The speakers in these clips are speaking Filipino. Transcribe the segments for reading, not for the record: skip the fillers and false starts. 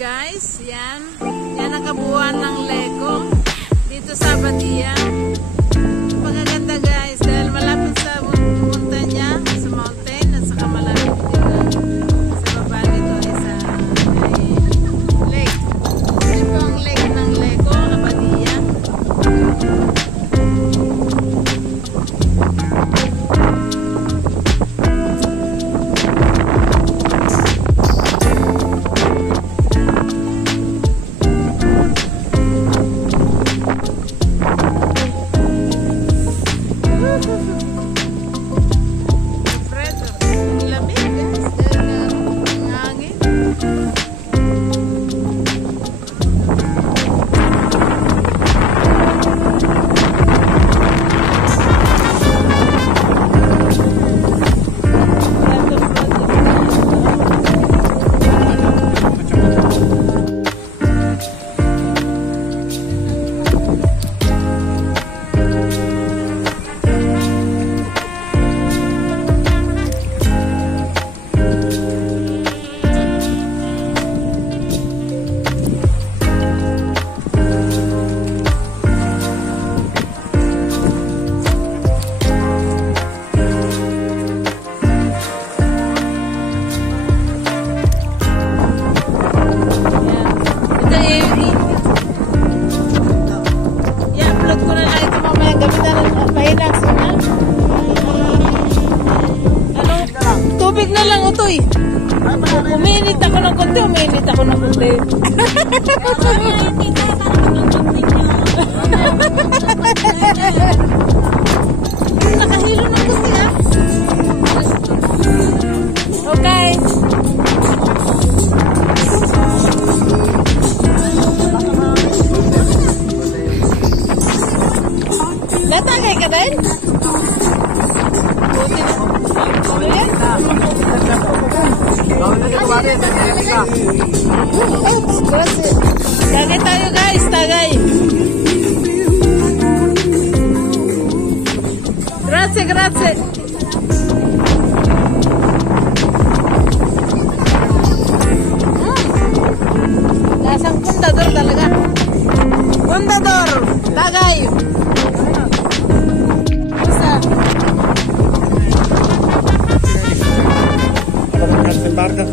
guys, yan. Yan ang kabuuan ng Lego dito sa Badia. Pagkaganda guys, dahil malapit sa punta niya, sa mountain, at saka malapit dito sa baba dito ay sa lake. Ito ang lake ng Lego, Badia. Tubig na lang ito eh. Uminit ako ng konti, uminit ako ng konti. Nakahilo ng konti ah. Okay. Natagay ka din? Tagay tayo guys, tagay. Grazie, grazie. Lasang pundador talaga. Pundador, tagay. Barca.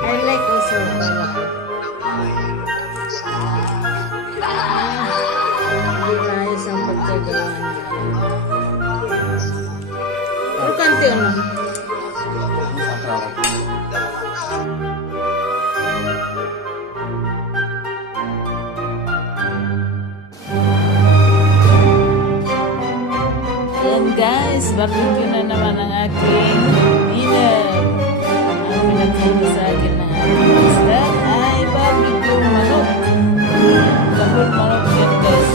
I like also. Hindi maayos ang pagkagawa niya. Pero kanti ano? Yan guys, barbecue na naman ang aking dinner. Ang pinaghanda sa akin ng aking mister ay barbecue manok. Dahol manok yan guys.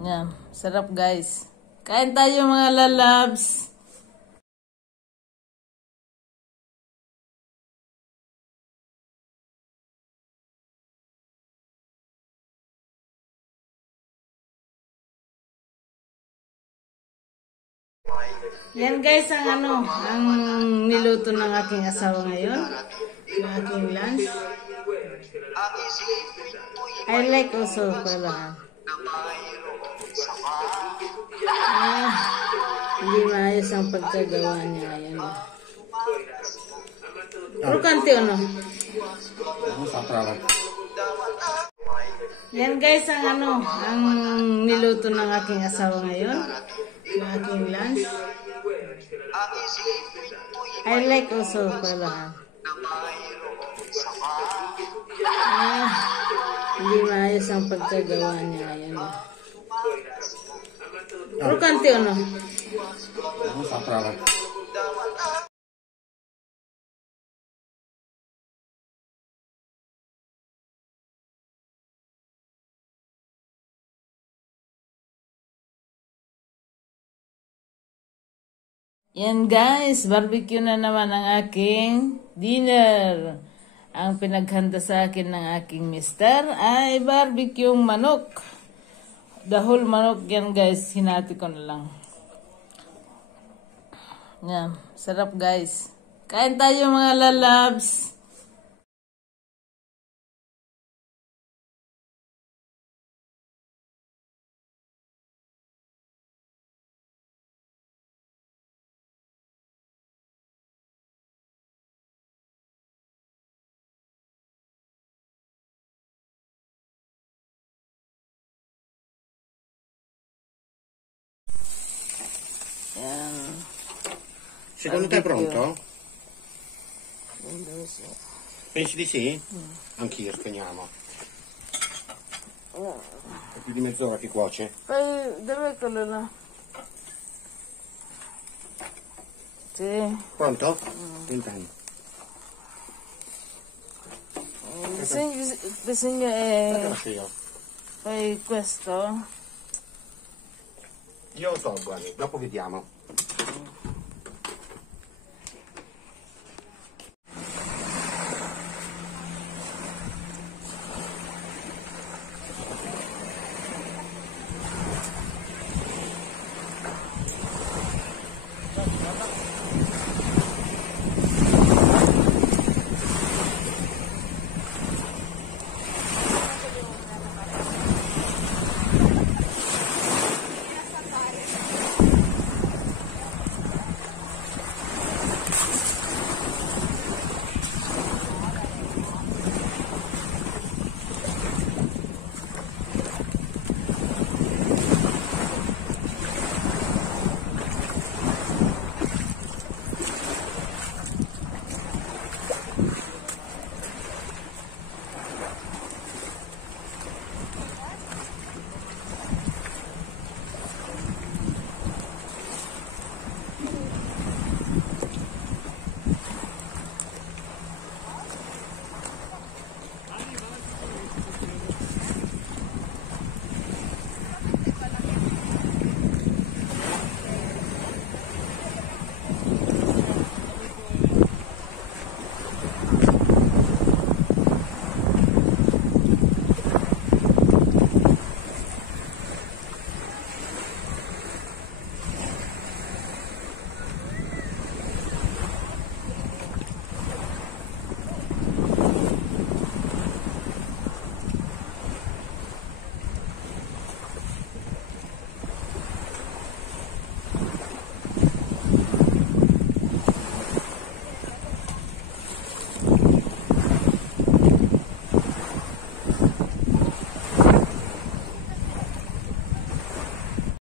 Yan, sarap guys. Kain tayo mga lalabs. Yan guys ang ang niluto ng aking asawa ngayon. Yung aking lunch. I like also pala. Hindi maayos ang pagkagawa niya ngayon. Pero kanti ano? Yan guys ang ang niluto ng aking asawa ngayon. Yung aking lunch. I like also pala. Hindi maayos ang pagkagawa niya ngayon. Pero kanti ano? Yan guys, barbecue na naman ang aking dinner. Ang pinaghanda sa akin ng aking mister ay barbecue manok. Dahol manok yan guys, hinati ko na lang. Yan, sarap guys. Kain tayo mga lalabs. Yan. Secondo te è pronto? Pensi di sì? Anch'io spegniamo. È più di mezz'ora che cuoce? Poi, dove quello là? Sì. Pronto? Vent'anni. Bisogna Lascio io. poi questo. Io lo so, guardi, dopo vediamo.